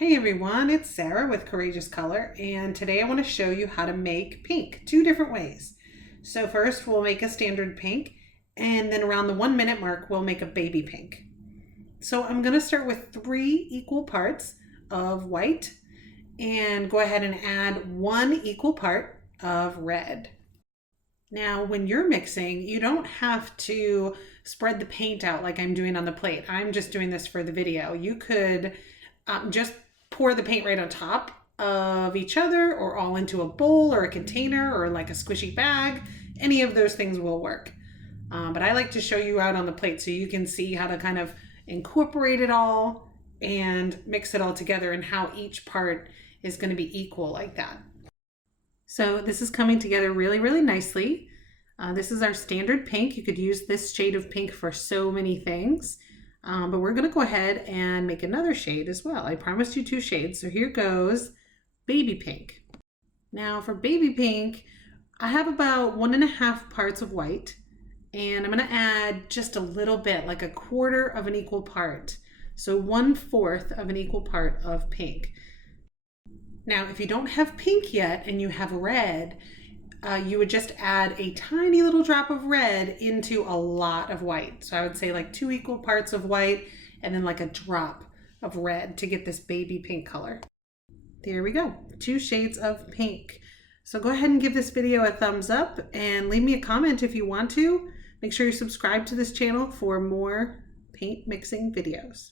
Hey everyone, it's Sarah with Courageous Color, and today I want to show you how to make pink two different ways. So first we'll make a standard pink, and then around the 1 minute mark we'll make a baby pink. So I'm going to start with 3 equal parts of white and go ahead and add 1 equal part of red. Now when you're mixing, you don't have to spread the paint out like I'm doing on the plate. I'm just doing this for the video. You could just pour the paint right on top of each other or all into a bowl or a container or like a squishy bag. Any of those things will work. But I like to show you out on the plate so you can see how to kind of incorporate it all and mix it all together and how each part is going to be equal like that. So this is coming together really, really nicely. This is our standard pink. You could use this shade of pink for so many things. But we're going to go ahead and make another shade as well. I promised you 2 shades. So here goes baby pink. Now for baby pink, I have about 1.5 parts of white, and I'm going to add just a little bit, like 1/4 of an equal part. So 1/4 of an equal part of pink. Now, if you don't have pink yet and you have red, you would just add a tiny little drop of red into a lot of white. So I would say like 2 equal parts of white and then like a drop of red to get this baby pink color. There we go, 2 shades of pink. So go ahead and give this video a thumbs up and leave me a comment if you want to. Make sure you subscribe to this channel for more paint mixing videos.